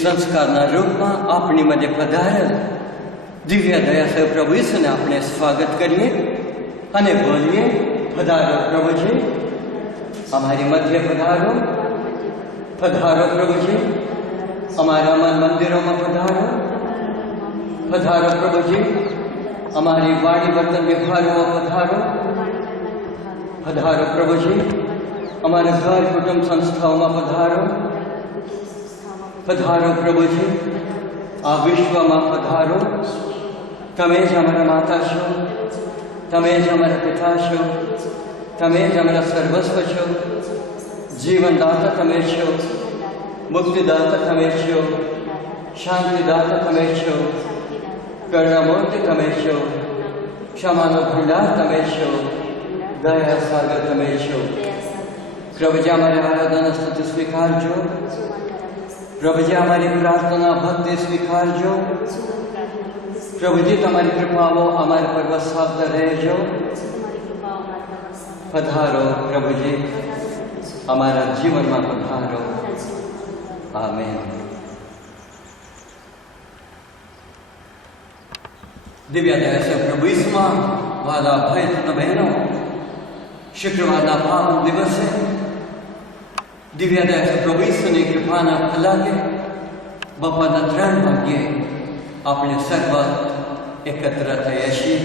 સંસ્કારના રૂપમાં આપણી મધ્ય પધારેલ દિવ્ય દયાસર પ્રભુ ઈસુને આપણે સ્વાગત કરીએ અને બોલીએ, પધારો પ્રભુજી, અમારી મધ્ય પધારો, પધારો પ્રભુજી, અમારા મંદિરોમાં પધારો, પધારો પ્રભુજી, અમારી વાણી વર્તન વ્યવહારોમાં પધારો, પધારો પ્રભુજી, અમારા ઘર કુટુંબ સંસ્થાઓમાં પધારો, પધારો પ્રભુજી, આ વિશ્વમાં પધારો. તમે જ અમારા માતા છો, તમે જ અમારા પિતા છો, તમે જ અમારા સર્વસ્વ છો. જીવનદાતા તમે છો, મુક્તિદાતા તમે છો, શાંતિદાતા તમે છો, કરુણામૂર્તિ તમે છો, ક્ષમાનો ભંડાર તમે છો, દયા સાગર તમે છો. પ્રભુજી અમારી આરાધના સ્તુતિ સ્વીકારજો, પ્રભુજી અમારી પ્રાર્થના ભક્તિ સ્વીકારજો. પ્રભુજી તમારી કૃપાઓ અમારા પર વસાવતા રહેજો. પધારો પ્રભુજી, અમારા જીવનમાં પધારો. આમેન. દિવ્ય દયાસર પ્રભુ ઈસુમાં વાલા ભાઈ બહેનો, શુક્રવારના પાવન દિવસે દિવ્ય દયાસર પ્રભુ ઈસુની કૃપાના ફલાકે બપોરના 3 વાગ્યે આપણે સર્વ એકત્ર થયા છીએ.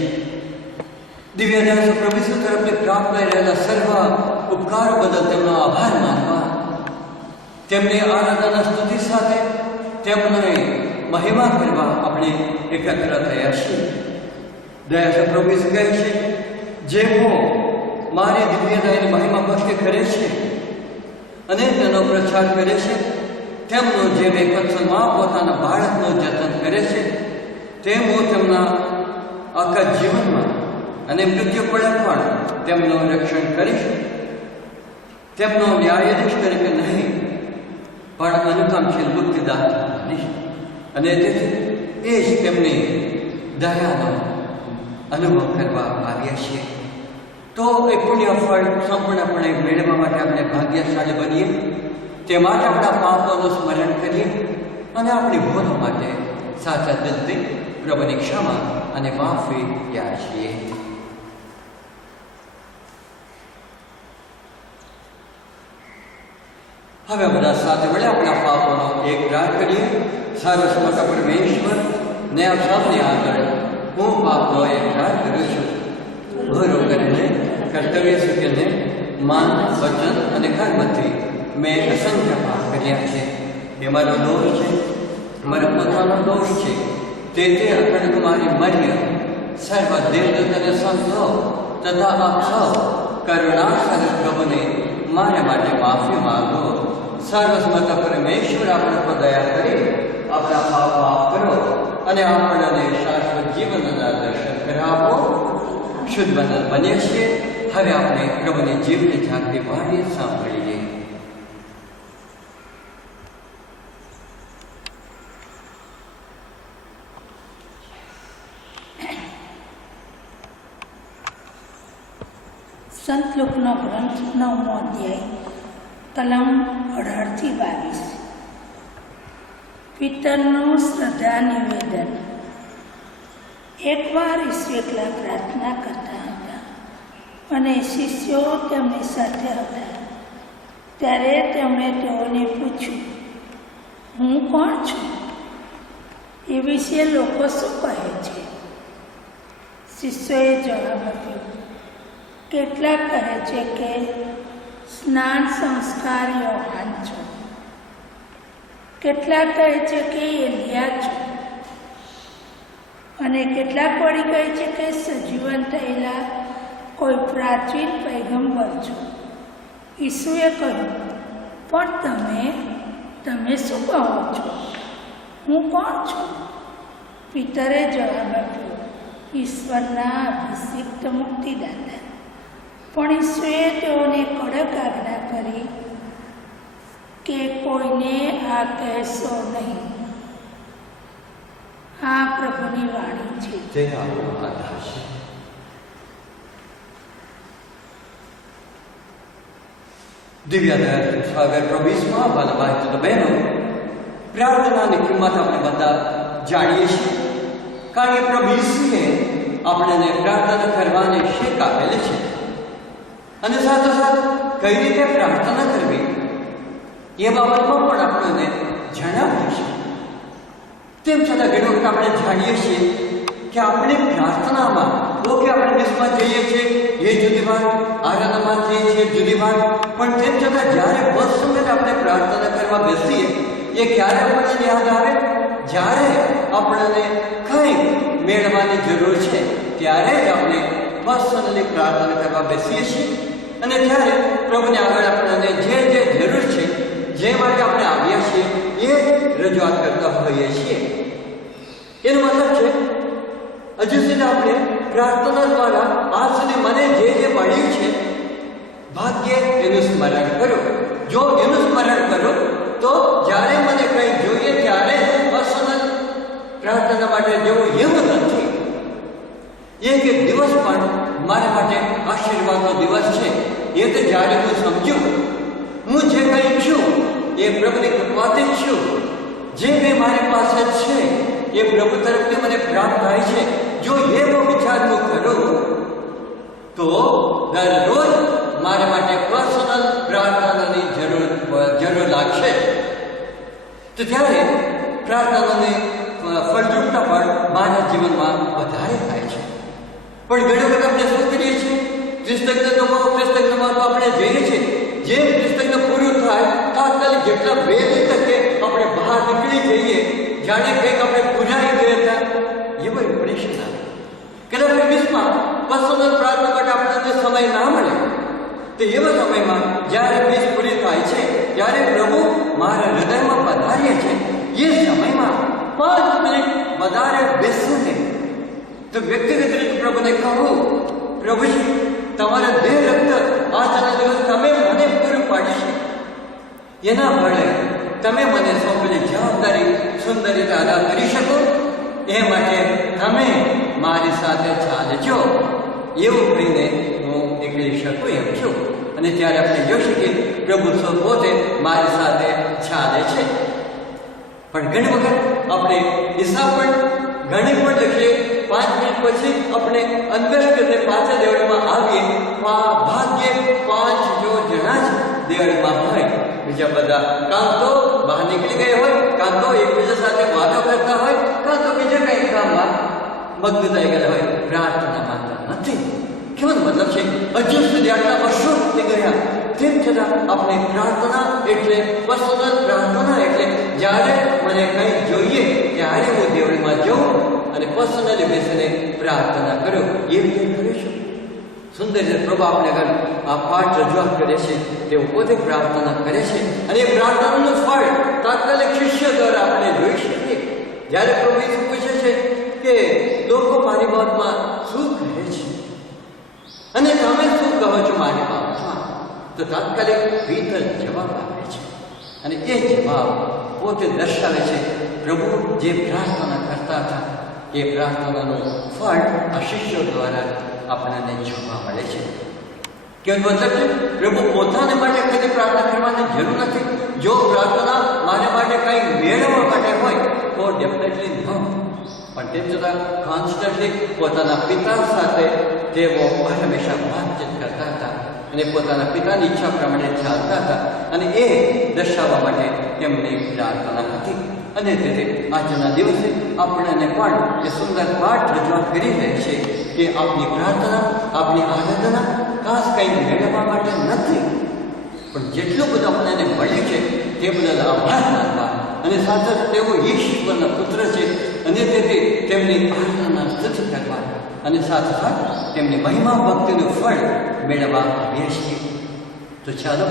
દિવ્ય દયાસર પ્રભુ ઈસુ તરફથી પ્રાપ્ત થઈ રહેલા સર્વ ઉપકારો બદલ તેમનો આભાર માનવા, તેમની આરાધના સ્તુતિ સાથે તેમની મહિમા કરવા આપણે એકત્ર થયા છીએ. દયાસર પ્રભુ ઈસુ કહે છે, જેઓ મારી દિવ્ય દયાની મહિમા ભક્તિ કરે છે અને તેનો પ્રચાર કરે છે, તેમનું જે એકત્સમાં પોતાના બાળકનું જતન કરે છે, તેમ હું તેમના આખા જીવનમાં અને મૃત્યુ પડે પણ તેમનું રક્ષણ કરીશ. તેમનો ન્યાયાધીશ તરીકે નહીં, પણ અનુકામશીલ મુક્તિદાતા બનીશ. અને તેથી એ જ તેમની દયાનો અનુભવ કરવા આવ્યા છીએ. તો એ પુણ્ય ફળ સંપૂર્ણપણે મેળવવા માટે આપણે ભાગ્યશાળી બનીએ. તે માટે આપણા પાપોનું સ્મરણ કરીએ અને આપણી ભૂલો માટે સાચા દિલથી પ્રભુની ક્ષમા અને માફી યાદ છીએ. હવે બધા સાથે મળે આપણા પાપોનો એકરાર કરીએ. સર્વશ્રેષ્ઠ પરમેશ્વર ને આપ સૌની આગળ હું પાપનો એકરાર કરું છું. ભૂલો કરીને, કર્તવ્ય સૂકીને, મન, વચન અને કર્મથી મેં અસંખ્ય પાપ કર્યા છે. એ મારો દોષ છે, મારો પોતાનો દોષ છે. તેથી અખંડ કુમારી મર્ય સર્વ દેવદૂતોને સંતો તથા આપ સૌ કરુણાસાગર પ્રભુને મારા માટે માફી માંગો. સર્વસ્મત પરમેશ્વર આપણે પર દયા કરી આપણા પાપ માફ કરો અને આપણને શાશ્વત જીવનના દર્શન કરાવો. શુદ્ધ બંધન બનીએ છીએ. હવે આપણે પ્રભુની જીવની જાગતી વાણી સાંભળીએ. સંત લોકનો ગ્રંથ 9મો અધ્યાય, કલમ 18-22. પિતરનું શ્રદ્ધા નિવેદન. એકવાર ઈસુ એકલા પ્રાર્થના કરતા હતા અને શિષ્યો તેમની સાથે હતા. ત્યારે તેમણે તેઓને પૂછ્યું, હું કોણ છું? એ વિશે લોકો શું કહે છે? શિષ્યોએ જવાબ આપ્યો, કેટલાક કહે છે કે સ્નાન સંસ્કાર યોહાન છો, કેટલાક કહે છે કે એલિયા છો, અને કેટલાક વળી કહે છે કે સજીવન થયેલા કોઈ પ્રાચીન પૈગંબર છો. ઈસુએ કહ્યું, પણ તમે શું કહો છો? હું કોણ છું? પિતરે જવાબ આપ્યો, ઈશ્વરના અભિષિક્ત મુક્તિદાતા. પણ ઈસુએ તેઓને કડક આજ્ઞા કરી કે કોઈને આ કહેશો નહીં. આ પ્રભુની વાણી છે. દિવ્ય દયા સાગર પ્રભુ ઈસુમાં વાલા ભાઈ બહેનો, પ્રાર્થનાની કિંમત આપણે બધા જાણીએ છીએ, કારણ કે પ્રભુ ઈસુએ આપણને પ્રાર્થના કરવાની શીખ આપેલી છે. અને સાથોસાથ કઈ રીતે પ્રાર્થના કરવી એ બાબતમાં પણ આપણને જણાવ્યું છે. તેમ છતાં ઘણી વખત આપણે જાણીએ છીએ કે આપણે પ્રાર્થનામાં ઓકે આપણે મિસમાં જઈએ છીએ એ જુદી વાત, આરાધનામાં જઈએ છીએ જુદી વાત, પણ તેમ છતાં જ્યારે બસ સમયે આપણે પ્રાર્થના કરવા બેસીએ એ ક્યારે આપણને યાદ આવે? જ્યારે આપણને કંઈ મેળવવાની જરૂર છે ત્યારે જ આપણે પર્સનલી પ્રાર્થના કરવા બેસીએ છીએ. અને ત્યારે પ્રભુને આગળ આપણને જે જે જરૂર છે, જે માટે આપણે આવ્યા છીએ એ રજૂઆત કરતા હોઈએ છીએ. એનો મતલબ છે હજુ સુધી આપણે પ્રાર્થના દ્વારા આજ સુધી મને જે જે મળ્યું છે ભાગ્યે એનું સ્મરણ કરો. જો એનું સ્મરણ કરો તો જ્યારે મને કંઈ જોઈએ ત્યારે પર્સનલ પ્રાર્થના માટે જવું એવું નથી. એક દિવસ પણ મારા માટે આશીર્વાદનો દિવસ છે. એ તો જ્યારે હું સમજું હું જે કંઈ છું એ પ્રભુની કૃપાથી જ છું. જે કંઈ મારી પાસે છે એ પ્રભુ તરફથી મને પ્રાપ્ત થાય છે. જો એવો વિચાર હું કરું તો દરરોજ મારા માટે પર્સનલ પ્રાર્થનાની જરૂર લાગશે. તો ત્યારે પ્રાર્થનાની ફળદ્રુપતા પણ મારા જીવનમાં વધારે થાય છે. પણ ઘણી વખત આપણે શું કરીએ છીએ? ક્રિસ્તજ્ઞમાં તો આપણે જઈએ છીએ, જેમ ક્રિસ્તજ્ઞ પૂરું થાય તાત્કાલિક જેટલા વહેલી તકે આપણે બહાર નીકળી જઈએ, જાણે કંઈક આપણે પૂજાઈ ગયા હતા એવો ઇમ્પ્રેશન આવે. કદાચ મિસમાં પર્સનલ પ્રાર્થના માટે આપણને સમય ના મળે તો એવા સમયમાં જ્યારે મિસ પૂરી થાય છે ત્યારે પ્રભુ મારા હૃદયમાં પધારીએ છે. એ સમયમાં 5 મિનિટ વધારે બેસીને તો વ્યક્તિગત રીતે પ્રભુને કહું, પ્રભુજી તમારા દેહ રક્ત આજના દિવસ તમે મને પૂરું પાડશે. એના બળે તમે મને સોંપેલી જવાબદારી સુંદર રીતે અદા કરી શકો એ માટે તમે મારી સાથે ચાલજો એવું કહીને હું નીકળી શકું એમ છું. અને ત્યારે આપણે જોઈશું કે પ્રભુ પોતે મારી સાથે ચાલે છે. પણ ઘણી વખત આપણે હિસાબ પણ ઘણી પણ લખીએ, 5 મિનિટ પછી આપણે અન્વેષણ કરીને પાછા દેવળમાં આવીએ. ભાગ્યે 5 જો જણા જ દેવળમાં હોય, બીજા બધા કાં તો બહાર નીકળી ગયા હોય, કાં તો એકબીજા સાથે વાતો કરતા હોય, કાં તો બીજા કંઈ કામમાં મગ્ન થઈ ગયેલા હોય. પ્રાર્થના માત્ર નથી. કેવો મતલબ છે? હજુ સુધી આટલા વર્ષો થઈ ગયા તેમ છતાં આપણે પ્રાર્થના એટલે પર્સનલ પ્રાર્થના એટલે જ્યારે મને કંઈ જોઈએ ત્યારે હું દેવળમાં જાઉં અને પર્સનલી બેસીને પ્રાર્થના કરું. એ રીતે કરીશું. સુંદર છે. પ્રભુ આપણે આગળ આ પાઠ રજૂઆત કરે છે, તેઓ પોતે પ્રાર્થના કરે છે અને એ પ્રાર્થનાનું ફળ તાત્કાલિક શિષ્ય દ્વારા આપણે જોઈ શકીએ. જ્યારે પ્રભુ ઈસુ પૂછે છે કે લોકો મારી બાબતમાં શું કહે છે અને તમે શું કહો છો મારી બાબતમાં, તો તાત્કાલિક પીતર જવાબ આપે છે. અને એ જવાબ પોતે દર્શાવે છે પ્રભુ જે પ્રાર્થના કરતા હતા એ પ્રાર્થનાનું ફળ આ શિષ્યો દ્વારા આપણને જોવા મળે છે. કેવું મતલબ છે? પ્રભુ પોતાને માટે કદી પ્રાર્થના કરવાની જરૂર નથી. જો પ્રાર્થના મારા માટે કંઈ મેળવવા માટે હોય તો ડેફિનેટલી ન, પણ તેમ છતાં કોન્સ્ટન્ટલી પોતાના પિતા સાથે તેઓ હંમેશા વાતચીત કરતા હતા અને પોતાના પિતાની ઈચ્છા પ્રમાણે ચાલતા હતા અને એ દર્શાવવા માટે તેમની પ્રાર્થના હતી. અને તેથી આજના દિવસે આપણને પણ એ સુંદર પાઠ રજૂઆત કરી રહે છે કે આપણી પ્રાર્થના, આપણી આરાધના ખાસ કંઈ મેળવવા માટે નથી, પણ જેટલું બધું આપણને મળ્યું છે તે બદલ આભાર માનવા અને સાથે તેઓ ઈશ્વરના પુત્ર છે અને તેથી તેમની આરાધના સ્તુતિ કરવા અને સાથોસાથ તેમની મહિમા ભક્તિનું ફળ મેળવવા આવ્યા છીએ. તો ચાલો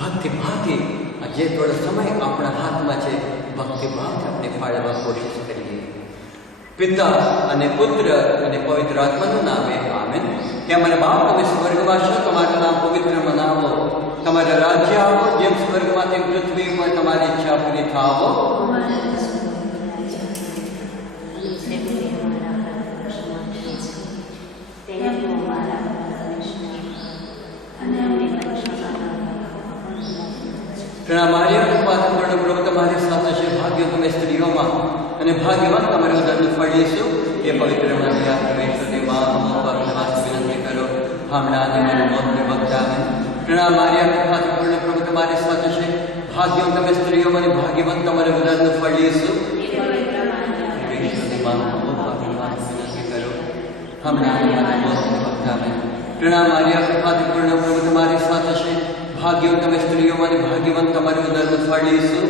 ભક્તિભાવથી જે થોડો સમય આપણા હાથમાં છે ભક્તિભાવથી આપણે ફાળવવા કોશિશ કરીએ. પિતા અને પુત્ર અને પવિત્ર આત્માનું નામે આમેન. કે અમારા બાપ તમે સ્વર્ગમાં છો, તમારું નામ પવિત્ર મનાવો, તમારા રાજ્ય આવો, જેમ સ્વર્ગમાં તેમ પૃથ્વીમાં તમારી ઈચ્છા પૂરી થાવો. ઘણા માર્યા કૃપાથી પ્રભુ તમારી સાથે છે. ભાગ્ય તમે સ્ત્રીઓમાં અને ભાગ્યવાન તમારે ઉદરનું ફળ લેશો. એ પવિત્ર માર્યા પરમેશ્વરની માં વિનંતી કરો હમણાં અને મારી મોતની વખતે આવે. ઘણા માર્યા કૃપાથી પ્રભુ તમારી સાથે છે. ભાગ્ય તમે સ્ત્રીઓમાં અને ભાગ્યવાન તમારે ઉદરનું ફળ લેશો. પરમેશ્વરની માં વિનંતી કરો હમણાં અને મારી મોતની વખતે આવે. ઘણા માર્યા કૃપાથી પ્રભુ તમારી સાથે છે. ભાગ્ય તમે સ્ત્રીઓમાં અને ભાગ્યવાન તમારે ઉદરનું ફળ લેશો.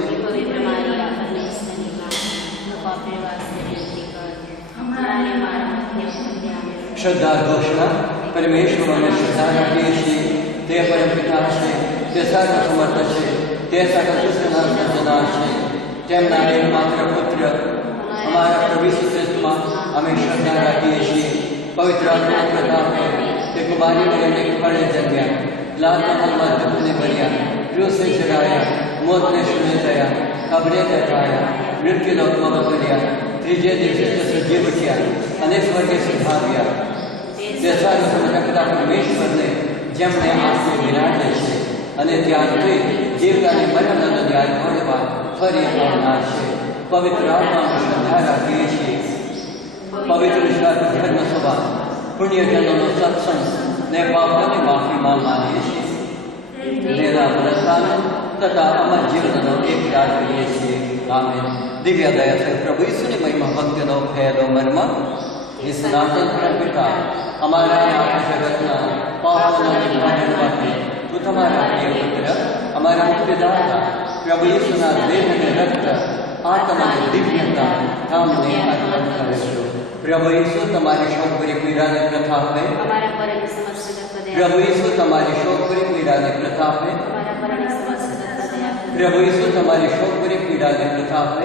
શ્રદ્ધા ઘોષણા પરમેશ્વર અને શ્રદ્ધા રાખીએ છીએ. તે પરમપિતા છે, તે સર્વ સમર્થ છે, તે સકલ સૃષ્ટિના સર્જનાર છે. તેમના એકમાત્ર પુત્ર અમારા પ્રભુ ઈસુ ખ્રિસ્તમાં અમે શ્રદ્ધા રાખીએ છીએ. પવિત્ર આત્મા પ્રતાપે તે કુમારી મરિયમને ફળે જન્મ્યા, લાતમાં દુઃખને ભર્યા, ક્રૂસે ચડાયા, મોતને શૂન્ય થયા, કબરે દટાયા, મૃત્યુ લોકમાં ઉતર્યા, ત્રીજે દિવસે તે સજીવ ઉઠ્યા અને સ્વર્ગે સિધાવ્યા. તે સર્વસમર્થ પરમેશ્વરને જેમણે આંખે બિરાજે છે અને ત્યારથી જીવતાને મરણનો ન્યાય ઘડવા ફરી આવનાર છે. પવિત્ર આત્મામાં શ્રદ્ધા રાખીએ છીએ. પવિત્ર ધર્મ સભા પુણ્યજનોનો સત્સંગ ને પાપોની માફીમાં માનીએ છીએ. તેના પ્રસ્થાન તથા અમર જીવનનો એક યાદ કરીએ છીએ. આમેન. દિવ્ય દયા છે પ્રભુ ઈસુની મહિમા ભક્તિનો ફેલો મર્મ. એ સનાતન પિતા અમારા આખા જગતના પાપોના નિવારણ માટે તું તમારા પ્રિય પુત્ર અમારા મુક્તિદાતા પ્રભુ ઈસુના દેહ અને રક્ત આત્માની દિવ્યતા તમને અર્પણ કરીશું. પ્રભુ ઈસુ તમારી શોકભરી પીડાને પ્રતાપે પ્રભુ ઈસુ તમારી શોકભરી પીડાને પ્રતાપે પ્રભુ ઈસુ તમારી શોકભરી પીડાને પ્રતાપે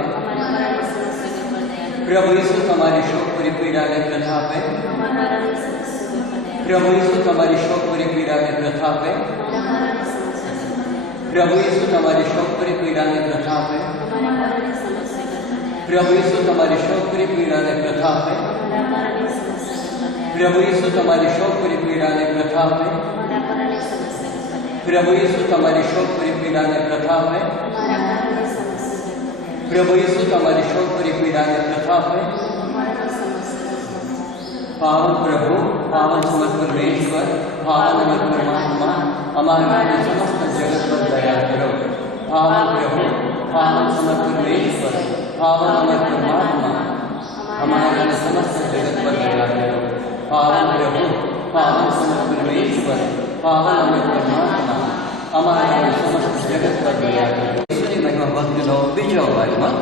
પ્રભુ ઈસુ તમારી શોકભરી પીડાને પ્રતાપે પ્રભુ ઈસુ તમારી શોકભરી પીડાને પ્રતાપે પ્રભુ ઈસુ તમારી શોકભરી પીડાને પ્રતાપે પ્રભુ ઈસુ તમારી શોકભરી પીડાને પ્રતાપે પ્રભુ ઈસુ તમારી શોકભરી પીડાને પ્રતાપે પ્રભુ ઈસુ તમારી શોકભરી પીડાને પ્રતાપે પ્રભુ ઈસુ તમારી શોકભરી પીડાને પ્રતાપે. પાવન પ્રભુ, પાવન સમર્થ પરમેશ્વર, પાવન અમર પરમાત્મા અમારા સમસ્ત જગત પર દયા કરો. પાવન પ્રભુ, પાવન સમર્થ પરમેશ્વર, પાવન અમર પરમાત્મા અમારા સમસ્ત જગત પર દયા કરો. પાવન પ્રભુ, પાવન સમર્થ પરમેશ્વર, પાવન અમર પરમાત્મા અમારા સમસ્ત જગત પર દયા કરો. ઈશ્વરની મહિમા ભક્તિનો બીજો વર્ગમાં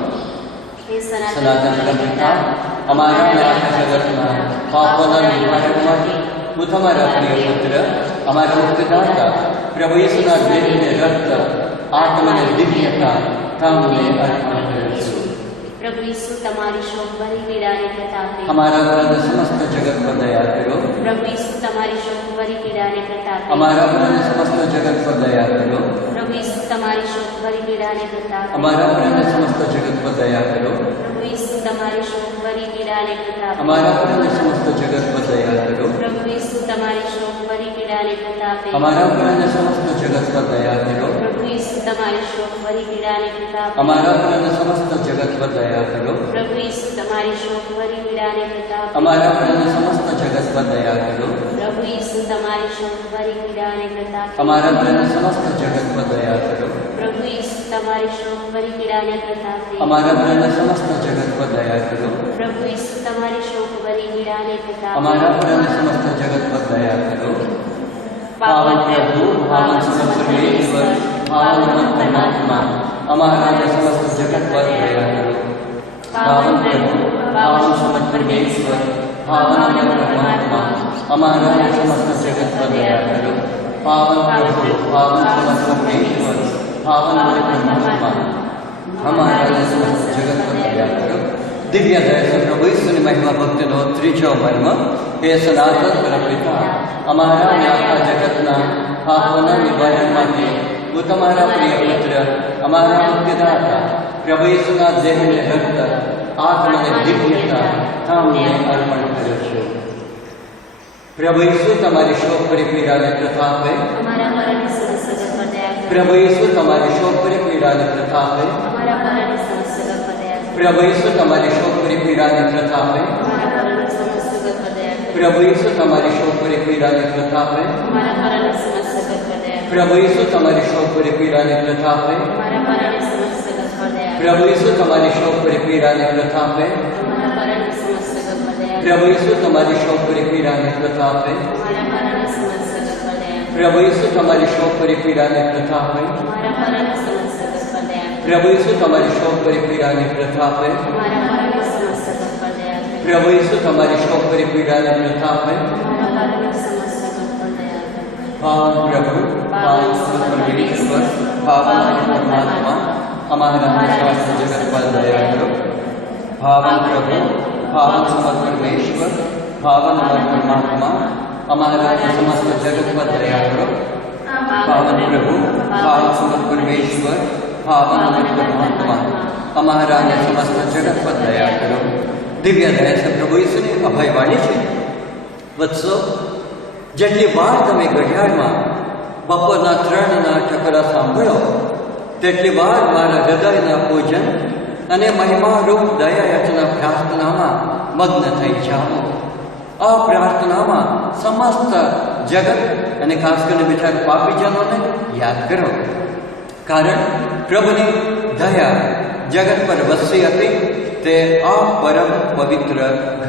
સનાતન પિતા અમારા આખા જગતના પાપોના નિવારણ માટે હું તમારા પ્રિય પુત્ર અમારા મુક્તિદાતા પ્રભુ ઈસુના દેહને રક્ત આત્માને દિવ્યતા તમને અર્પણ કરું છું. પ્રભુ ઈસુ તમારી શોકભરી પીડાને પ્રતાપે અમારા પર સમસ્ત જગત પર દયા કરો. પ્રભુ ઈસુ તમારી શોકભરી પીડાને પ્રતાપે અમારા પર સમસ્ત જગત પર દયા કરો. પ્રભુ ઈસુ તમારી શોકભરી પીડાને પ્રતાપે અમારા પર સમસ્ત જગત પર દયા કરો. પ્રભુ ઈસુ તમારી શોકભરી પીડાને પ્રતાપે અમારા પર સમસ્ત જગત પર દયા કરો. પ્રભુ ઈસુ તમારી શોકભરી પીડાને પ્રતાપે અમારા પર સમસ્ત જગત પર દયા કરો. પ્રભુ ઈસુ તમારી શોકભરી પીડાને પ્રતાપે અમારા પર સમસ્ત જગત પર દયા કરો. પ્રભુ ઈસુ તમારી શોકભરી પીડાને પ્રતાપે અમારા પર સમસ્ત જગત પર દયા કરો. પ્રભુ ઈસુ તમારી શોકભરી પીડાને પ્રતાપે અમારા પર સમસ્ત જગત પર દયા કરો. પ્રભુ ઈસુ તમારી શોકભરી પીડાને પ્રતાપે અમારા પર સમસ્ત જગત પર દયા કરો. પ્રભુ ઈસુ તમારી શોકભરી પીડાને પ્રતાપે અમારા પર સમસ્ત જગત પર દયા કરો. પાવન પ્રભુ, પાવન સમર્થ પરમેશ્વર, પાવન અમર પરમાત્મા અમારા સમસ્ત જગત પર દયા કરો. પાવન પ્રભુ, પાવન સમર્થ પરમેશ્વર, પાવન અમર પરમાત્મા અમારા સમસ્ત જગત પર દયા કરો. પાવન પ્રભુ, પાવન સમર્થ પરમેશ્વર, પાવન અમર પરમાત્મા અમારા સમસ્ત જગત પર દયા કરો. દિવ્ય દયા પ્રભુ ઈસુની મહિમા ભક્તિનો ત્રીજો મર્મ. હે સનાતન પરમપિતા અમારા અને આખા જગતના પાપોના નિવારણ માટે હું તમારા પ્રિય પુત્ર અમારા મુક્તિદાતા પ્રભુ ઈસુના દેહને રક્ત આત્માને દિવ્યતા તમને અર્પણ કર્યો છું. પ્રભુ ઈસુ તમારી શોકભરી પીડાને પ્રતાપે અમારા પર સમસ્ત જગત પર દયા કરો. પ્રભુ ઈસુ તમારી શોકભરી પીડાને પ્રતાપે અમારા પર અને સમસ્ત જગત પર દયા કરો. પ્રભુ ઈસુ તમારી શોક કરી પીડાને પ્રતાપે અમારા પર અને સમસ્ત જગત પર દયા કરો. પ્રભુ ઈસુ તમારી શોક કરી પીડાને પ્રતાપે અમારા પર અને સમસ્ત જગત પર દયા કરો. પ્રભુ ઈસુ તમારી શોક કરી પીડાને પ્રતાપે અમારા પર અને સમસ્ત જગત પર દયા કરો. પ્રભુ ઈસુ તમારી શોક કરી પીડાને પ્રતાપે અમારા પર અને સમસ્ત જગત પર દયા કરો. પ્રભુ ઈસુ તમારી શોક કરી પીડાને પ્રતાપે અમારા પર અને સમસ્ત જગત પર દયા કરો. પ્રભુ ઈસુ તમારી શોક કરી પીડાને પ્રતાપે અમારા પર અને સમસ્ત જગત પર દયા કરો. પ્રભુ ઈસુ તમારી શોક કરી પીડાને પ્રતાપે અમારા પર અને સમસ્ત જગત પર દયા કરો. પ્રભુ ઈસુ તમારી શોક કરી પીડાને પ્રતાપે અમારા પર અને સમસ્ત જગત પર દયા કરો. પાવન પ્રભુ પાવન સમર્થ પરમેશ્વર પાવન પરમાત્મા અમારા સમસ્ત જગત પર દયા કરો. પાવન પ્રભુ પાવન સમર્થ પરમેશ્વર પાવન પરમાત્મા અમારા સમસ્ત જગત પર દયા કરો. પાવન પ્રભુ પાવન સમર્થ પરમેશ્વર પાવન પરમાત્મા અમારા સમસ્ત જગત પર દયા કરો. દિવ્ય દયા છે પ્રભુ ઈસુની અભયવાણી છે. વત્સો, જેટલી વાર તમે ઘડિયાળમાં બપોરના 3ના ઠકરા સાંભળો તેટલી વાર મારા હૃદયના પૂજન અને મહિમારૂપ દયાયતના પ્રાર્થનામાં મગ્ન થઈ જાઓ. આ પ્રાર્થનામાં સમસ્ત જગત અને ખાસ કરીને બિચારા પાપીજનોને યાદ કરો, કારણ પ્રભુની દયા જગત પર વસી હતી. તે આ પરમ પવિત્ર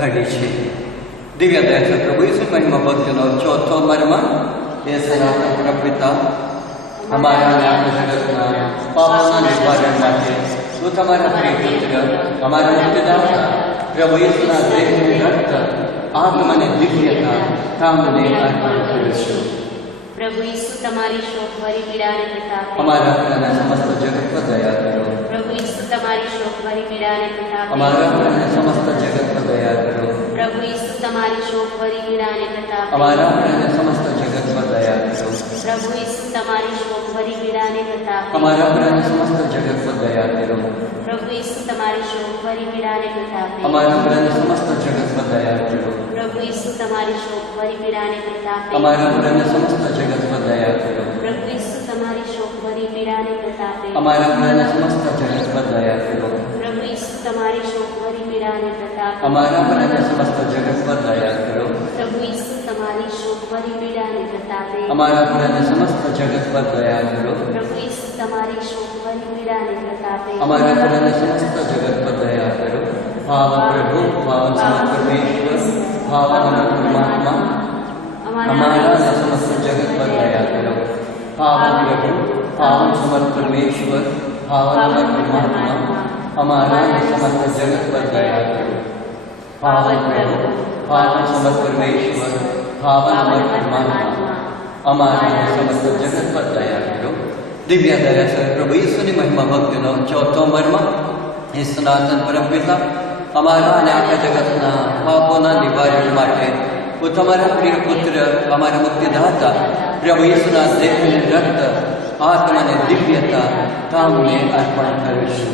ઘડી છે. દિવ્ય દયા છે પ્રભુ ઈસુ મહિમા ભક્તિનો ચોથો મર્મ એ સનાતન પ્રપિતા અમારા નામ જગતના પાપોના નિવારણ માટે તું તમારા પ્રિય પુત્ર અમારા મુક્તિદાતા પ્રભુ ઈસુના દેહને રક્ત આત્માને દિવ્યતા કામને અર્પણ કરું છું. પ્રભુ ઈસુ તમારી શોકભરી પીડાને પ્રતાપે અમારા પર અને સમસ્ત જગત પર દયા કરો. પ્રભુ ઈસુ તમારી શોકભરી પીડાને પ્રતાપે અમારા પર અને સમસ્ત જગત પર દયા કરો. પ્રભુ ઈસુ તમારી શોકભરી પીડાને પ્રતાપે અમારા પર અને સમસ્ત જગત પર દયા કરો. પ્રભુ ઈસુ તમારી શોકભરી પીડાને પ્રતાપે અમારા પર અને સમસ્ત જગત પર દયા કરો. પ્રભુ ઈસુ તમારી શોકભરી પીડાને પ્રતાપે અમારા પર અને સમસ્ત જગત પર દયા કરો. પ્રભુ ઈસુ તમારી શોકભરી પીડાને પ્રતાપે અમારા પર અને સમસ્ત જગત પર દયા કરો. પ્રભુ ઈસુ તમારી શોકભરી પીડાને પ્રતાપે અમારા પર અને સમસ્ત જગત પર દયા કરો. પ્રભુ ઈસુ તમારી શોકભરી પીડાને પ્રતાપે અમારા પર અને સમસ્ત જગત પર દયા કરો. પ્રભુ ઈસુ તમારી શોકભરી પીડાને પ્રતાપે અમારા પર અને સમસ્ત જગત પર દયા કરો. પ્રભુ ઈસુ તમારી શોકભરી પીડાને પ્રતાપે અમારા પર અને સમસ્ત જગત પર દયા કરો. પાવન પ્રભુ પાવન સમર્થ પરમેશ્વર પાવન પરમાત્મા અમારા અને સમસ્ત જગત પર દયા કરો. પાવન પ્રભુ પાવન સમર્થ પરમેશ્વર પાવન પરમાત્મા અમારા અને સમસ્ત જગત પર દયા કરો. પાવન પ્રભુ પાવન સમર્થ પરમેશ્વર પાવન પરમાત્મા અમારા અને સમસ્ત જગત પર દયા કરો. દિવ્ય દયા છે પ્રભુ ઈસુની મહિમા ભક્તિનો ચોથો મર્મ એ સનાતન પરમપિતા અમારા અને આખા જગતના પાપોના નિવારણ માટે હું તમારા પ્રિય પુત્ર અમારા મુક્તિદાતા પ્રભુ ઈસુના દેહને રક્ત આત્માને દિવ્યતા કામને અર્પણ કરું છું.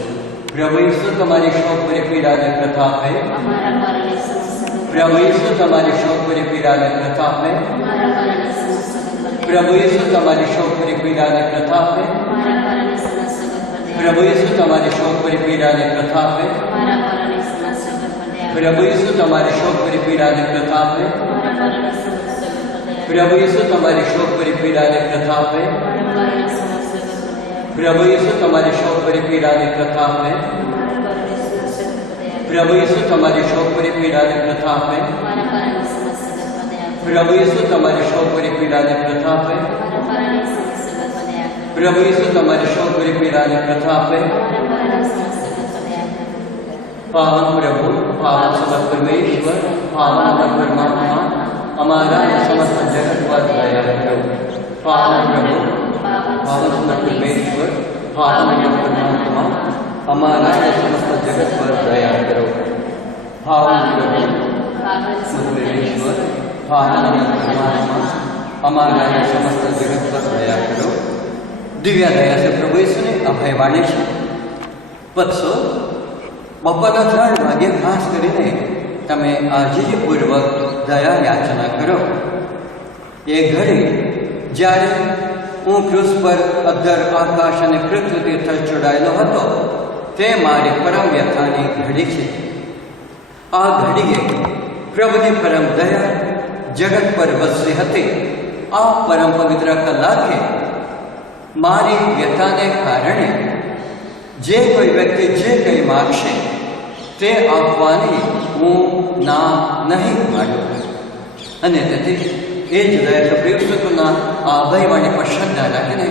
પ્રભુ ઈસુ તમારી શોકભરી પીડાને પ્રતાપે અમારા પર અને સમસ્ત જગત પ્રભુ ઈસુ તમારી શોકભરી પીડાને પ્રતાપે અમારા પર અને સમસ્ત જગત પર દયા પ્રભુ ઈસુ તમારી શોકભરી પીડાને પ્રતાપે અમારા પર અને સમસ્ત જગત પર દયા પ્રભુ ઈસુ તમારી શોકભરી પીડાને પ્રતાપે અમારા પર અને સમસ્ત જગત પર દયા પ્રભુ ઈસુ તમારી શોકભરી પીડાને પ્રતાપે અમારા પર અને સમસ્ત જગત પર દયા પ્રભુ ઈસુ તમારી શોકભરી પીડાને પ્રતાપે અમારા પર અને સમસ્ત જગત પર દયા પ્રભુ ઈસુ તમારી શોકભરી પીડાને પ્રતાપે અમારા પર અને સમસ્ત જગત પર દયા પ્રભુ ઈસુ તમારી શોકભરી પીડાને પ્રતાપે અમારા પર અને સમસ્ત જગત પર દયા પ્રભુ ઈસુ તમારી શોકભરી પીડાને પ્રતાપે અમારા પર અને સમસ્ત જગત પર દયા પ્રભુ ઈસુ તમારી શોકભરી પીડાને પ્રતાપે અમારા પર અને સમસ્ત જગત પર દયા પાવન પ્રભુ પાવન સમર્થ પરમેશ્વર પાવન પરમાત્મા અમારા અને સમસ્ત જગત પર દયા કરો. પાવન પ્રભુ પાવન સમર્થ પરમેશ્વર પાવન પરમાત્મા અમારા અને સમસ્ત જગત પર દયા કરો. પાવન પ્રભુ પરમેશ્વર પાવન પરમાત્મા અમારા અને સમસ્ત જગત પર દયા કરો. દિવ્ય દયા છે પ્રભુ ઈસુની અભયવાણી છે. વત્સો, બપોરના 3 વાગે ખાસ કરીને તમે આજીજીપૂર્વક દયા યાચના કરો. એ ઘડી જ્યારે હું ક્રુસ પર અધર આકાશ અને પૃથ્વી થર ચડાયેલો હતો, તે મારી પરમ વ્યથાની ઘડી છે. આ ઘડીએ પ્રભુની પરમ દયા જગત પર વસી હતી. આ પરમ પવિત્ર કલાકે મારી વ્યથાને કારણે જે કોઈ વ્યક્તિ જે કંઈ માગશે તે આપવાની હું ના નહીં પાડું. અને તેથી એ જ દયા પ્રિયસુના આ અભયવાણી પર શ્રદ્ધા રાખીને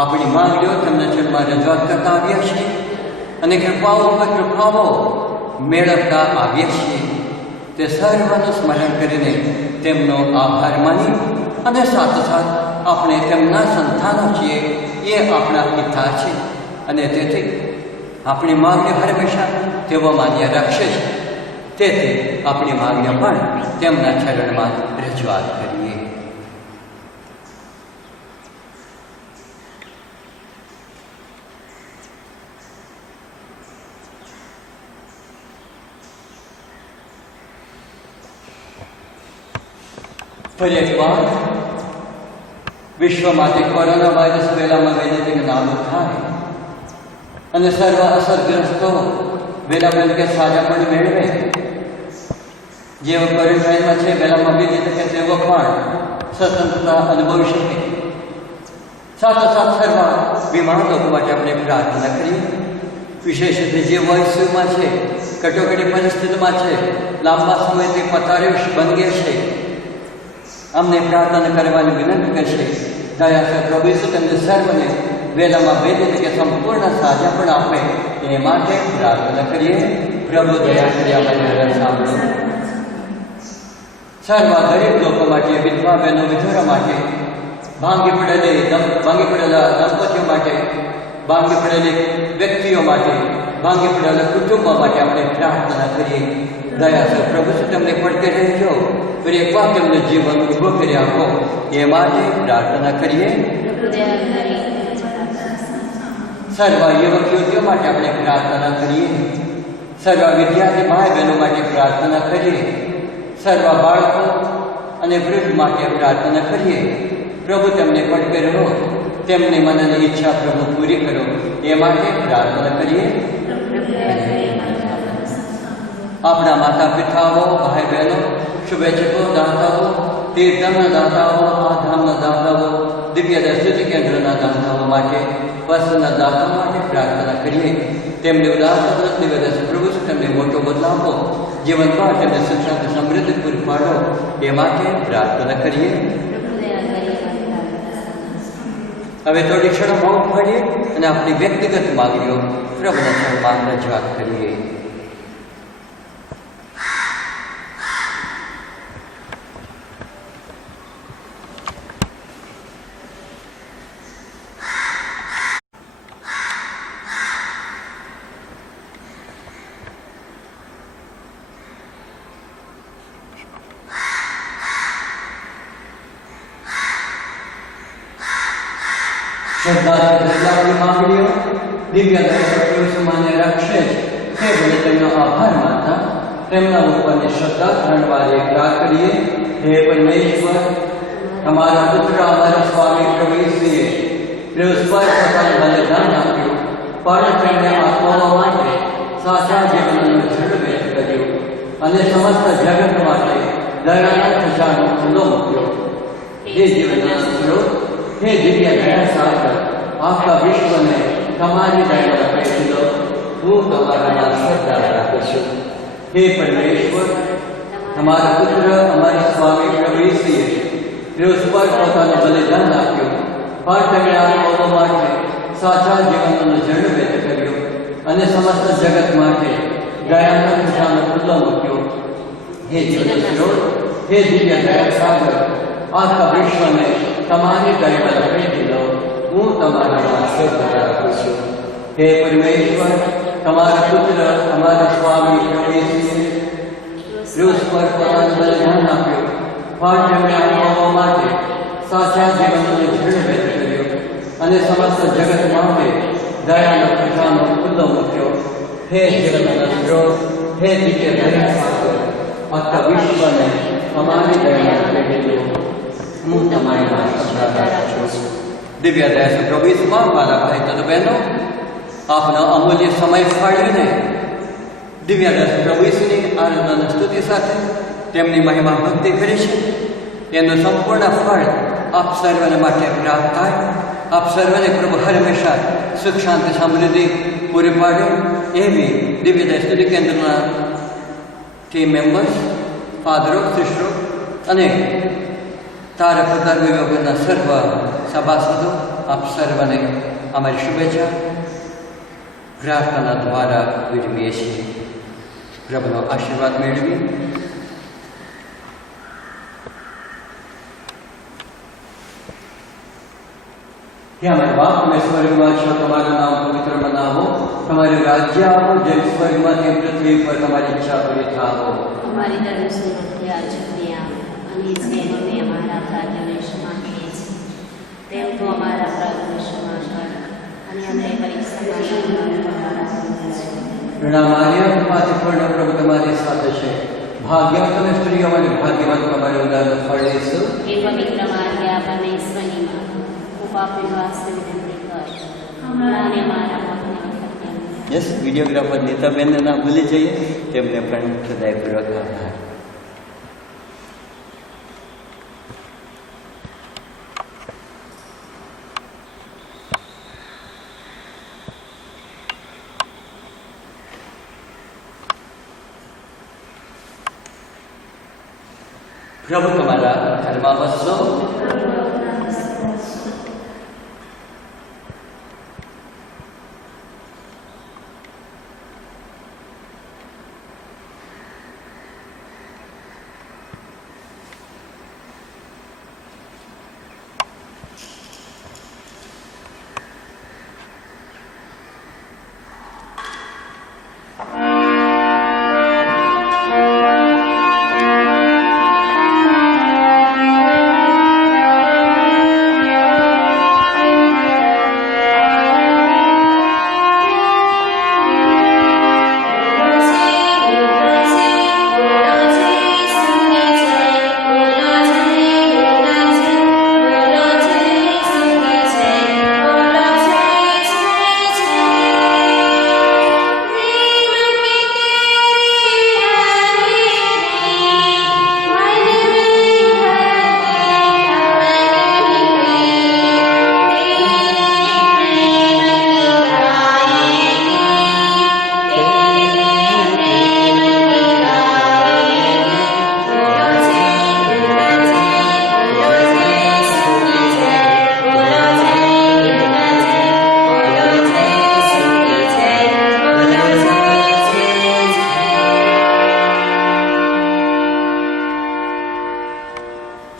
આપણી માંગણીઓ તેમના ચરણમાં રજૂઆત કરતા આવ્યા છીએ અને કૃપાઓ પર કૃપાઓ મેળવતા આવ્યા છીએ. તે સર્વનું સ્મરણ કરીને તેમનો આભાર માની અને સાથોસાથ આપણે તેમના સંતાનો છીએ, એ આપણા પિતા છે અને તેથી આપણી માંગણીઓ હંમેશા તેઓ માન્ય રાખશે જ. તેથી આપણી માંગણીઓ પણ તેમના ચરણમાં રજૂઆત કરીએ. ફરી એકવાર વિશ્વ માટે કોરોના વાયરસ વહેલામાં વહેલી નાબૂદ થાય અને સર્વ અસરગ્રસ્તો વહેલામાં કે સાજા પણ મેળવે. જેઓ ક્વોરન્ટાઇનમાં છે વહેલામાં બીજી તકે તેઓ પણ સ્વતંત્રતા અનુભવી શકે. સાથોસાથ સર્વ બીમાર લોકો માટે આપણે પ્રાર્થના કરીએ. વિશેષ રીતે જે વયસમાં છે, કટોકટી પરિસ્થિતિમાં છે, લાંબા સમયથી પથારીઓ બંધ છે, અમને પ્રાર્થના કરવાની વિનંતી કરશે. દયા પ્રભુ ઈસુ તેમને સર્વને વહેલામાં વહેલી તકે સંપૂર્ણ સાજા પણ આપે એ માટે પ્રાર્થના કરીએ. પ્રભુ દયા કરી અમારી સાંભળો. સર્વ ગરીબ લોકો માટે, વિધવા બહેનો વિધવા માટે, ભાંગી પડેલા દંપતીઓ માટે, ભાંગી પડેલી વ્યક્તિઓ માટે, ભાંગી પડેલા કુટુંબો માટે આપણે પ્રાર્થના કરીએ. દયા પ્રભુ તેમને પડકે રહેજો, ફરી એકવાર તેમને જીવન ઉભો કરી આપો એ માટે પ્રાર્થના કરીએ. સર્વ યુવક યુવતીઓ માટે આપણે પ્રાર્થના કરીએ. સર્વ વિદ્યાર્થી ભાઈ બહેનો માટે પ્રાર્થના કરીએ. સર્વ બાળકો અને વૃદ્ધ માટે પ્રાર્થના કરીએ. પ્રભુ તેમને પડકે રહો, તેમની મનની ઈચ્છા પ્રભુ પૂરી કરો એ માટે પ્રાર્થના કરીએ. આપણા માતા પિતાઓ, ભાઈ બહેનો, શુભેચ્છકો, દાતાઓ, તીર્થના દાતાઓ, આ ધામના દાતાઓ, દિવ્ય દર્શિત કેન્દ્રના દાતાઓ માટે, વસ્ત્રના દાતાઓ માટે પ્રાર્થના કરીએ. તેમને ઉદાસ દિવસ પ્રભુ તેમને મોટો બદલાવો, જીવનમાં તેમને શિક્ષણ સમૃદ્ધિ પૂરી પાડો એ માટે પ્રાર્થના કરીએ. હવે થોડી ક્ષણો મૌન પાડીએ અને આપણી વ્યક્તિગત માગણીઓ પ્રભુના ચરણમાં રજૂઆત કરીએ. શ્રદ્ધાથી દરેકની માંગણીઓ દિવ્ય દર્શક માને રાખશે જ તે બદલ તેમનો આભાર માનતા તેમના ઉપરની શ્રદ્ધા ધનવારે પ્રાર કરીએ. હે પરમેશ્વર, તમારા પુત્ર અમારા સ્વામી પ્રભુ ઈસુએ ક્રુસ પર પોતાનું બલિદાન આપ્યું, પણ તેમણે આત્માઓ માટે સાચા જીવનનો જળ કર્યો અને સમસ્ત જગત માટે દયાના ખજાનો ખુલ્લો મૂક્યો. હે જીવનના સ્ત્રોત, હે દિવ્ય દયા સાગર, આખા વિશ્વને તમારી દયા આપી દો. હું તમારામાં શ્રદ્ધા રાખું છું. હે પરમેશ્વર, તમારા પુત્ર અમારા સ્વામી પ્રભુ ઈસુએ ક્રુસ પર પોતાનું બલિદાન આપ્યું, પણ તેમણે આત્માઓ માટે સાચા જીવનનો જળ વ્યક્ત કર્યો અને સમસ્ત જગત માટે દયાના ખજાનો ખુલ્લો મૂક્યો. હે જીવન સ્ત્રોત, હે દિવ્ય દયા સાગર, આખા વિશ્વને તમારી દયા આપી દો. હું તમારામાં શ્રદ્ધા રાખું છું. હે પરમેશ્વર, તમારા પુત્ર અમારા સ્વામી પ્રભુ ઈસુએ ક્રુસ પર પોતાનું બલિદાન આપ્યું, પણ તેમણે આત્માઓ માટે સાચા જીવનનો જળ વ્યક્ત કર્યો અને સમસ્ત જગત માટે દયાનો ખજાનો ખુલ્લો મૂક્યો. હે જીવનના સ્ત્રોત, હે દિવ્ય દયા સાગર, આખા વિશ્વને તમારી દયા આપી દો. હું તમારી શ્રદ્ધા રાખું છું. દિવ્ય દયા પ્રભુ ઈસુમાં મારા ભાઈ તથા બહેનો, આપનો અમૂલ્ય સમય ફાળવીને દિવ્ય દયા પ્રભુ ઈસુની આનંદ અને સ્તુતિ સાથે તેમની મહિમા ભક્તિ કરી છે. એનું સંપૂર્ણ ફળ આપ સર્વને માટે પ્રાપ્ત થાય. આપ સર્વને પ્રભુ હંમેશા સુખ શાંતિ સમૃદ્ધિ પૂરી પાડે એવી દિવ્ય દયા સ્તુતિ કેન્દ્રના ટીમ મેમ્બર્સ, ફાધરો, સિસ્ટરો અને તારક વિભાગના સર્વ સભાસદો આપ સર્વને અમારી શુભેચ્છા પ્રાર્થના દ્વારા વિરમીએ છીએ. પ્રભુનો આશીર્વાદ મેળવી હે અમારા બાપ, તમે સ્વર્ગમાં છો, તમારું નામ પવિત્ર બનાવો, તમારું રાજ્ય આવો, જેમ સ્વર્ગમાં તેમ પૃથ્વી પર તમારી ઈચ્છા પૂરી થાવો. અમારી દરરોજની રોટલી આજ અમને આપો, અને જેમ અમે અમારા અપરાધીઓને ક્ષમા કરીએ છીએ, તેમ તું અમારા અપરાધોને ક્ષમા કર, અને અમને પરીક્ષામાં ન લાવવા. પ્રણામ માર્યા, કૃપાથી પૂર્ણ પ્રભુ તમારી સાથે છે. ભાગ્ય તમે સ્ત્રીઓ અને ભાગ્યવાન તમારી ઉદરનું ફળ લેશો. હે પવિત્ર માર્યા, પરમેશ્વરની માં, હું પાપી વાસને વિનંતી કર, હમણાં અને અમારા મોતની વખતે. યસ, વિડીયોગ્રાફર નીતાબેનને ના ભૂલી જઈએ, તેમને પણ હૃદયપૂર્વક આભાર. પ્રભુ તમારા ઘરમાં વસશો.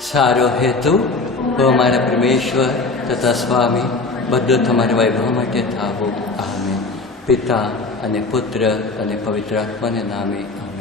સારો હેતુ ઓ અમારા પરમેશ્વર તથા સ્વામી બધું તમારા વૈભવ માટે થાવો. આમેન. પિતા અને પુત્ર અને પવિત્ર આત્માના નામે આમેન.